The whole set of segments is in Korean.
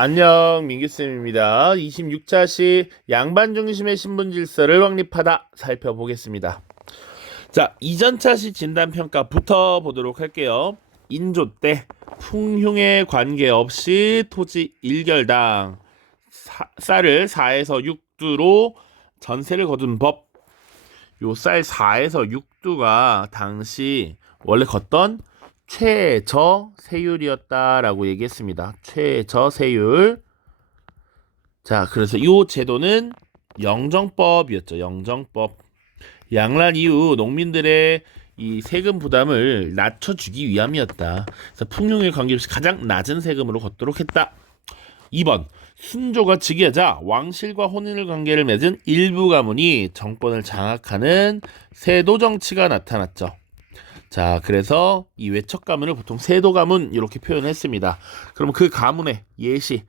안녕, 민규쌤입니다. 26차시 양반 중심의 신분 질서를 확립하다 살펴보겠습니다. 자, 이전 차시 진단평가부터 보도록 할게요. 인조 때 풍흉에 관계없이 토지 1결당 쌀을 4에서 6두로 전세를 거둔 법. 요 쌀 4에서 6두가 당시 원래 걷던 최저 세율이었다라고 얘기했습니다. 최저 세율. 자, 그래서 이 제도는 영정법이었죠. 영정법. 양란 이후 농민들의 이 세금 부담을 낮춰주기 위함이었다. 그래서 풍흉에 관계없이 가장 낮은 세금으로 걷도록 했다. 2번. 순조가 즉위하자 왕실과 혼인을 관계를 맺은 일부 가문이 정권을 장악하는 세도 정치가 나타났죠. 자, 그래서 이 외척 가문을 보통 세도 가문 이렇게 표현했습니다. 그럼 그 가문의 예시.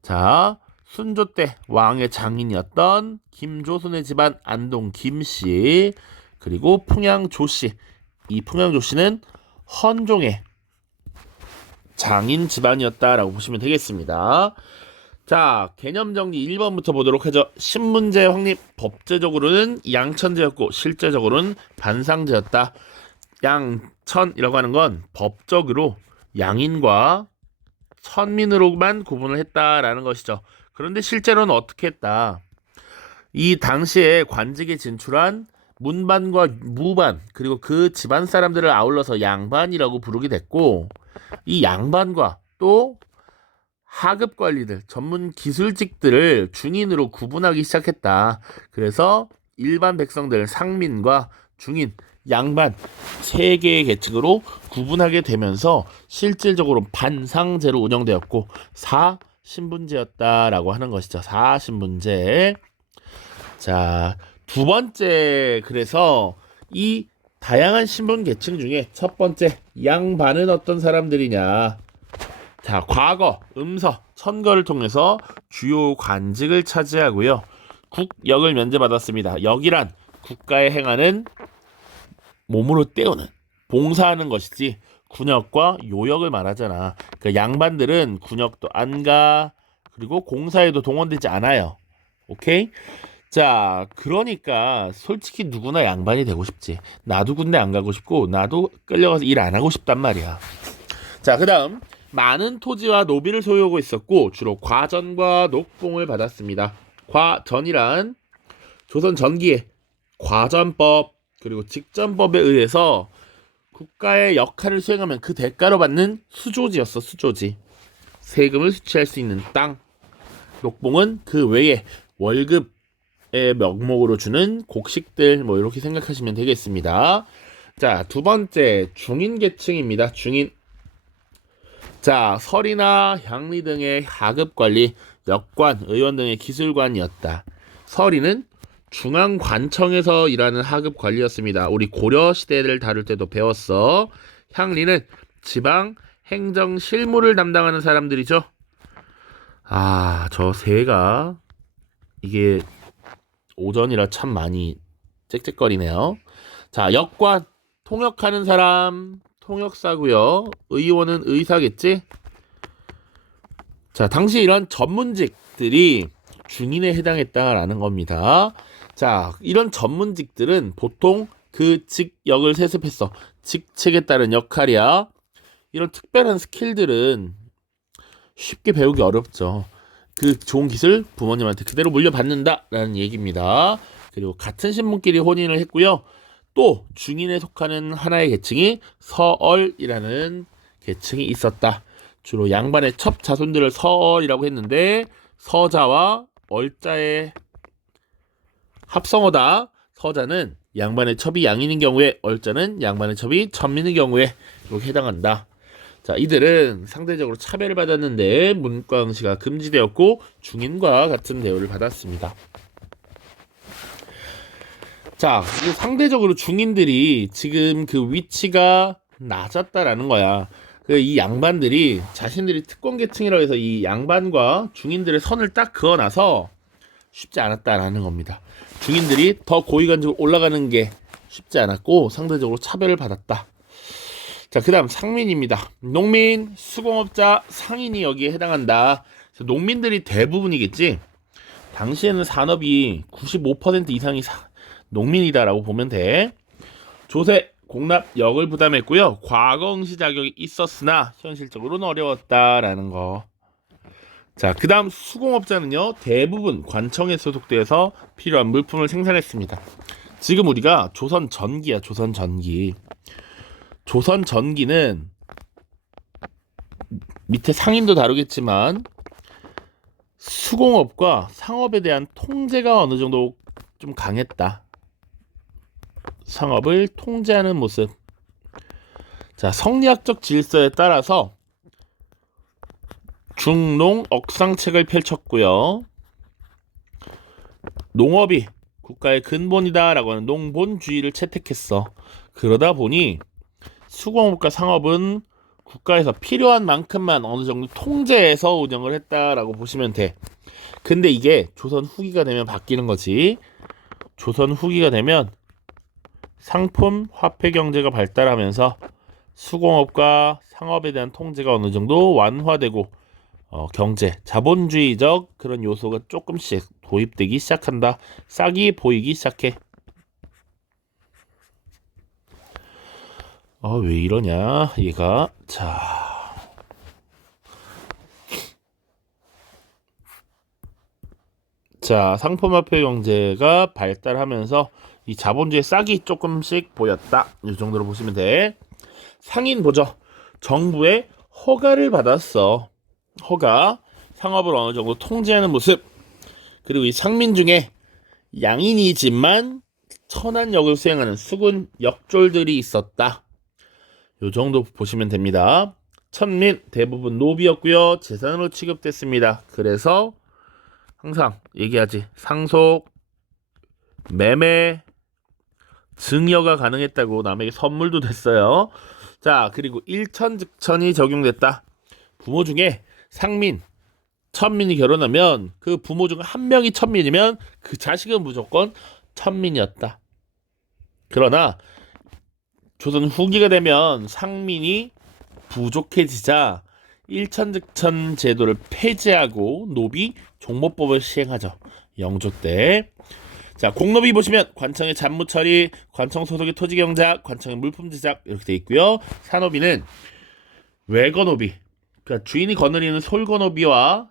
자, 순조 때 왕의 장인이었던 김조선의 집안 안동 김씨, 그리고 풍양 조씨. 이 풍양 조씨는 헌종의 장인 집안이었다라고 보시면 되겠습니다. 자, 개념 정리 1번부터 보도록 하죠. 신문제 확립. 법제적으로는 양천제였고 실제적으로는 반상제였다. 양천이라고 하는 건 법적으로 양인과 천민으로만 구분을 했다라는 것이죠. 그런데 실제로는 어떻게 했다? 이 당시에 관직에 진출한 문반과 무반, 그리고 그 집안 사람들을 아울러서 양반이라고 부르게 됐고, 이 양반과 또 하급 관리들, 전문 기술직들을 중인으로 구분하기 시작했다. 그래서 일반 백성들, 상민과 중인, 양반 세 개의 계층으로 구분하게 되면서 실질적으로 반상제로 운영되었고 사신분제였다라고 하는 것이죠. 사신분제. 자, 두 번째, 그래서 이 다양한 신분 계층 중에 첫 번째 양반은 어떤 사람들이냐. 자, 과거, 음서, 천거를 통해서 주요 관직을 차지하고요. 국역을 면제받았습니다. 역이란 국가에 행하는 몸으로 때우는, 봉사하는 것이지 군역과 요역을 말하잖아. 그러니까 양반들은 군역도 안 가, 그리고 공사에도 동원되지 않아요. 오케이? 자, 그러니까 솔직히 누구나 양반이 되고 싶지. 나도 군대 안 가고 싶고 나도 끌려가서 일 안 하고 싶단 말이야. 자, 그 다음 많은 토지와 노비를 소유하고 있었고 주로 과전과 녹봉을 받았습니다. 과전이란 조선 전기의 과전법, 그리고 직전법에 의해서 국가의 역할을 수행하면 그 대가로 받는 수조지였어. 수조지. 세금을 수취할 수 있는 땅. 녹봉은 그 외에 월급의 명목으로 주는 곡식들, 뭐 이렇게 생각하시면 되겠습니다. 자, 두 번째 중인 계층입니다. 중인. 자, 설이나 향리 등의 하급 관리, 역관, 의원 등의 기술관이었다. 설이는 중앙관청에서 일하는 하급 관리였습니다. 우리 고려 시대를 다룰 때도 배웠어. 향리는 지방 행정 실무를 담당하는 사람들이죠. 아, 저 새가 이게 오전이라 참 많이 짹짹거리네요. 자, 역관, 통역하는 사람, 통역사고요. 의원은 의사겠지? 자, 당시 이런 전문직들이 중인에 해당했다라는 겁니다. 자, 이런 전문직들은 보통 그 직역을 세습했어. 직책에 따른 역할이야. 이런 특별한 스킬들은 쉽게 배우기 어렵죠. 그 좋은 기술 부모님한테 그대로 물려받는다라는 얘기입니다. 그리고 같은 신분끼리 혼인을 했고요. 또 중인에 속하는 하나의 계층이 서얼이라는 계층이 있었다. 주로 양반의 첩 자손들을 서얼이라고 했는데 서자와 얼자의 합성어다. 서자는 양반의 첩이 양인인 경우에, 얼자는 양반의 첩이 천민인 경우에 이렇게 해당한다. 자, 이들은 상대적으로 차별을 받았는데 문과응시가 금지되었고 중인과 같은 대우를 받았습니다. 자, 상대적으로 중인들이 지금 그 위치가 낮았다라는 거야. 이 양반들이 자신들이 특권 계층이라고 해서 이 양반과 중인들의 선을 딱 그어놔서 쉽지 않았다라는 겁니다. 중인들이 더 고위관직으로 올라가는 게 쉽지 않았고 상대적으로 차별을 받았다. 자, 그 다음 상민입니다. 농민, 수공업자, 상인이 여기에 해당한다. 그래서 농민들이 대부분이겠지. 당시에는 산업이 95% 이상이 농민이다라고 보면 돼. 조세, 공납, 역을 부담했고요. 과거 응시 자격이 있었으나 현실적으로는 어려웠다라는 거. 자, 그 다음 수공업자는요. 대부분 관청에 소속되어서 필요한 물품을 생산했습니다. 지금 우리가 조선 전기야, 조선 전기. 조선 전기는 밑에 상인도 다루겠지만 수공업과 상업에 대한 통제가 어느 정도 좀 강했다. 상업을 통제하는 모습. 자, 성리학적 질서에 따라서 중농 억상책을 펼쳤고요. 농업이 국가의 근본이다라고 하는 농본주의를 채택했어. 그러다 보니 수공업과 상업은 국가에서 필요한 만큼만 어느 정도 통제해서 운영을 했다라고 보시면 돼. 근데 이게 조선 후기가 되면 바뀌는 거지. 조선 후기가 되면 상품 화폐 경제가 발달하면서 수공업과 상업에 대한 통제가 어느 정도 완화되고 경제, 자본주의적 그런 요소가 조금씩 도입되기 시작한다. 싹이 보이기 시작해. 왜 이러냐 얘가. 자, 상품화폐 경제가 발달하면서 이 자본주의 싹이 조금씩 보였다. 이 정도로 보시면 돼. 상인 보죠. 정부의 허가를 받았어. 허가, 상업을 어느 정도 통제하는 모습. 그리고 이 상민 중에 양인이지만 천한 역을 수행하는 수군 역졸들이 있었다. 요 정도 보시면 됩니다. 천민 대부분 노비였고요. 재산으로 취급됐습니다. 그래서 항상 얘기하지. 상속, 매매, 증여가 가능했다고 남에게 선물도 됐어요. 자, 그리고 일천즉천이 적용됐다. 부모 중에 상민, 천민이 결혼하면 그 부모 중 한 명이 천민이면 그 자식은 무조건 천민이었다. 그러나 조선 후기가 되면 상민이 부족해지자 일천즉천 제도를 폐지하고 노비 종모법을 시행하죠. 영조 때. 자, 공노비 보시면 관청의 잡무 처리, 관청 소속의 토지 경작, 관청의 물품 제작 이렇게 돼 있고요. 산노비는 외거노비, 그러니까 주인이 거느리는 솔거노비와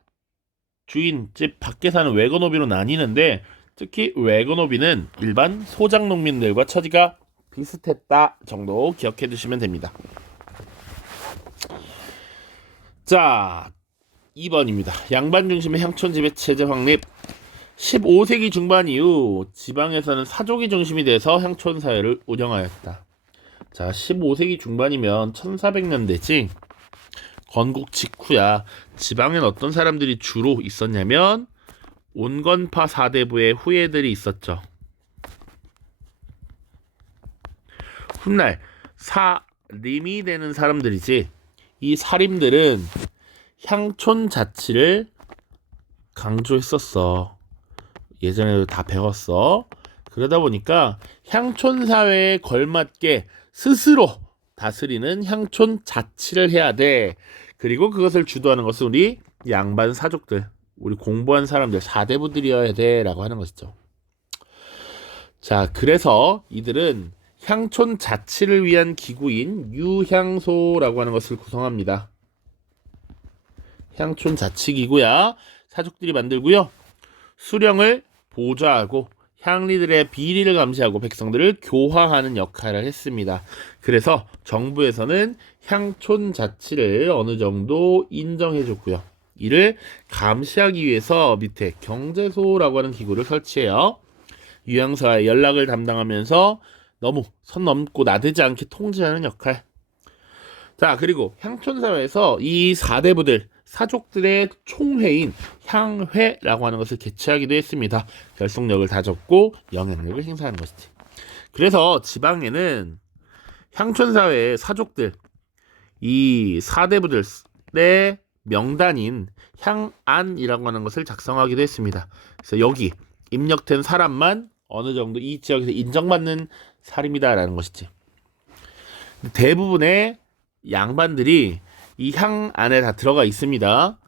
주인 집 밖에 사는 외거노비로 나뉘는데 특히 외거노비는 일반 소작농민들과 처지가 비슷했다 정도 기억해 두시면 됩니다. 자, 2번입니다. 양반 중심의 향촌 지배 체제 확립. 15세기 중반 이후 지방에서는 사족이 중심이 돼서 향촌 사회를 운영하였다. 자, 15세기 중반이면 1400년대지. 건국 직후야. 지방엔 어떤 사람들이 주로 있었냐면 온건파 사대부의 후예들이 있었죠. 훗날 사림이 되는 사람들이지. 이 사림들은 향촌 자치를 강조했었어. 예전에도 다 배웠어. 그러다 보니까 향촌 사회에 걸맞게 스스로 다스리는 향촌 자치를 해야 돼. 그리고 그것을 주도하는 것은 우리 양반 사족들, 우리 공부한 사람들, 사대부들이어야 돼 라고 하는 것이죠. 자, 그래서 이들은 향촌 자치를 위한 기구인 유향소라고 하는 것을 구성합니다. 향촌 자치기구야. 사족들이 만들고요. 수령을 보좌하고 향리들의 비리를 감시하고 백성들을 교화하는 역할을 했습니다. 그래서 정부에서는 향촌 자치를 어느 정도 인정해줬고요. 이를 감시하기 위해서 밑에 경제소라고 하는 기구를 설치해요. 유향사의 연락을 담당하면서 너무 선 넘고 나대지 않게 통제하는 역할. 자, 그리고 향촌사회에서 이 사대부들, 사족들의 총회인 향회라고 하는 것을 개최하기도 했습니다. 결속력을 다졌고 영향력을 행사하는 것이지. 그래서 지방에는 향촌사회의 사족들, 이 사대부들의 명단인 향안이라고 하는 것을 작성하기도 했습니다. 그래서 여기 입력된 사람만 어느 정도 이 지역에서 인정받는 사람이다라는 것이지. 대부분의 양반들이 이 향 안에 다 들어가 있습니다.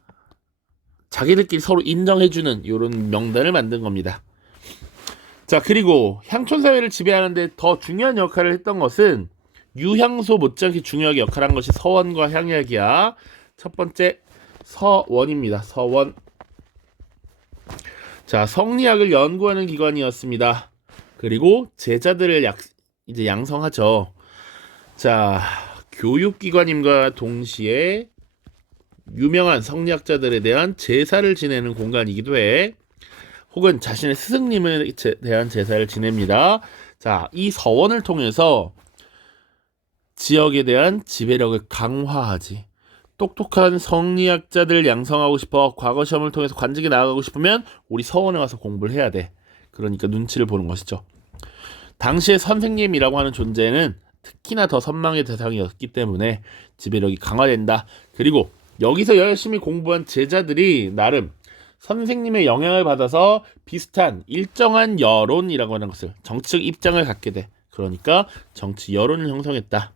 자기들끼리 서로 인정해주는 이런 명단을 만든 겁니다. 자, 그리고 향촌 사회를 지배하는데 더 중요한 역할을 했던 것은 유향소 못지않게 중요하게 역할한 것이 서원과 향약이야. 첫 번째 서원입니다. 서원. 자, 성리학을 연구하는 기관이었습니다. 그리고 제자들을 이제 양성하죠. 자, 교육기관임과 동시에 유명한 성리학자들에 대한 제사를 지내는 공간이기도 해. 혹은 자신의 스승님에 대한 제사를 지냅니다. 자, 이 서원을 통해서 지역에 대한 지배력을 강화하지. 똑똑한 성리학자들 양성하고 싶어 과거 시험을 통해서 관직에 나아가고 싶으면 우리 서원에 와서 공부를 해야 돼. 그러니까 눈치를 보는 것이죠. 당시의 선생님이라고 하는 존재는 특히나 더 선망의 대상이었기 때문에 지배력이 강화된다. 그리고 여기서 열심히 공부한 제자들이 나름 선생님의 영향을 받아서 비슷한 일정한 여론이라고 하는 것을 정치적 입장을 갖게 돼. 그러니까 정치 여론을 형성했다.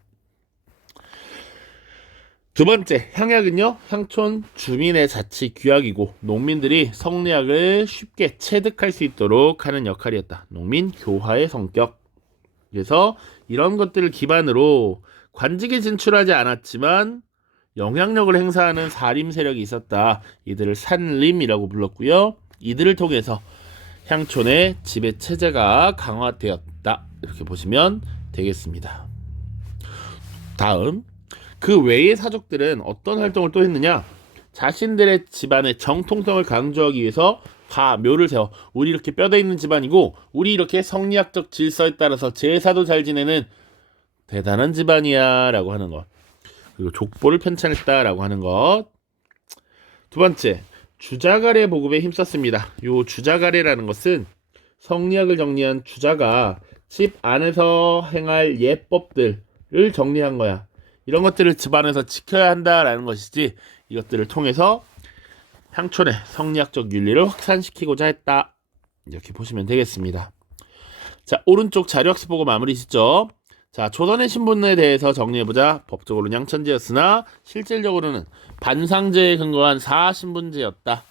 두 번째, 향약은요, 향촌 주민의 자치 규약이고 농민들이 성리학을 쉽게 체득할 수 있도록 하는 역할이었다. 농민 교화의 성격. 그래서 이런 것들을 기반으로 관직에 진출하지 않았지만 영향력을 행사하는 사림 세력이 있었다. 이들을 산림이라고 불렀고요. 이들을 통해서 향촌의 지배 체제가 강화되었다. 이렇게 보시면 되겠습니다. 다음, 그 외의 사족들은 어떤 활동을 또 했느냐? 자신들의 집안의 정통성을 강조하기 위해서 묘를 세워. 우리 이렇게 뼈대 있는 집안이고 우리 이렇게 성리학적 질서에 따라서 제사도 잘 지내는 대단한 집안이야 라고 하는 것. 그리고 족보를 편찬했다라고 하는 것. 두 번째, 주자가래 보급에 힘썼습니다. 요 주자가래라는 것은 성리학을 정리한 주자가 집 안에서 행할 예법들을 정리한 거야. 이런 것들을 집안에서 지켜야 한다라는 것이지 이것들을 통해서 향촌의 성리학적 윤리를 확산시키고자 했다. 이렇게 보시면 되겠습니다. 자, 오른쪽 자료학습 보고 마무리 짓죠. 자, 조선의 신분에 대해서 정리해보자. 법적으로는 양천제였으나 실질적으로는 반상제에 근거한 사신분제였다.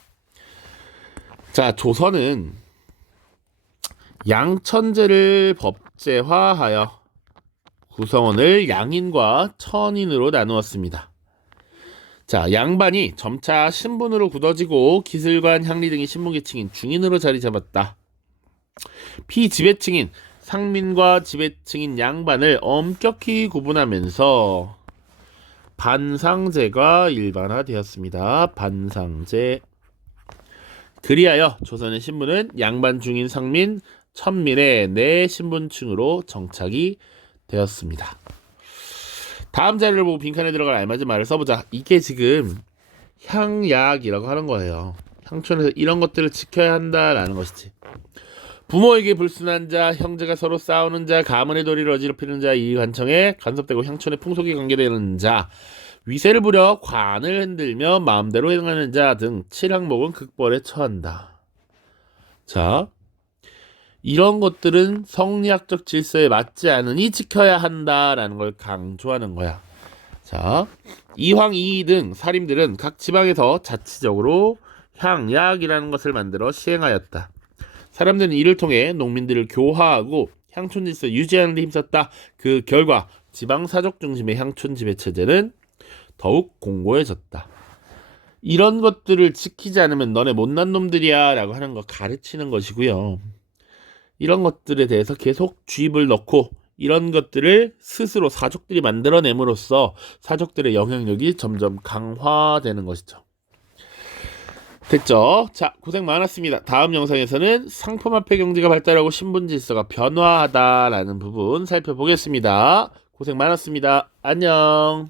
자, 조선은 양천제를 법제화하여 구성원을 양인과 천인으로 나누었습니다. 자, 양반이 점차 신분으로 굳어지고 기술관, 향리 등의 신분계층인 중인으로 자리 잡았다. 피지배층인 상민과 지배층인 양반을 엄격히 구분하면서 반상제가 일반화되었습니다. 반상제. 그리하여 조선의 신분은 양반, 중인, 상민, 천민의 네 신분층으로 정착이 되었습니다. 다음 자료를 보고 빈칸에 들어갈 알맞은 말을 써보자. 이게 지금 향약이라고 하는 거예요. 향촌에서 이런 것들을 지켜야 한다라는 것이지. 부모에게 불순한 자, 형제가 서로 싸우는 자, 가문의 도리를 어지럽히는 자, 이 관청에 간섭되고 향촌의 풍속이 관계되는 자, 위세를 부려 관을 흔들며 마음대로 행하는 자 등 7항목은 극벌에 처한다. 자, 이런 것들은 성리학적 질서에 맞지 않으니 지켜야 한다라는 걸 강조하는 거야. 자, 이황, 이이 등 사림들은 각 지방에서 자치적으로 향약이라는 것을 만들어 시행하였다. 사람들은 이를 통해 농민들을 교화하고 향촌 질서 유지하는 데 힘썼다. 그 결과 지방사족 중심의 향촌 지배체제는 더욱 공고해졌다. 이런 것들을 지키지 않으면 너네 못난 놈들이야 라고 하는 거 가르치는 것이고요. 이런 것들에 대해서 계속 주입을 넣고 이런 것들을 스스로 사족들이 만들어냄으로써 사족들의 영향력이 점점 강화되는 것이죠. 됐죠? 자, 고생 많았습니다. 다음 영상에서는 상품화폐 경제가 발달하고 신분 질서가 변화하다라는 부분 살펴보겠습니다. 고생 많았습니다. 안녕.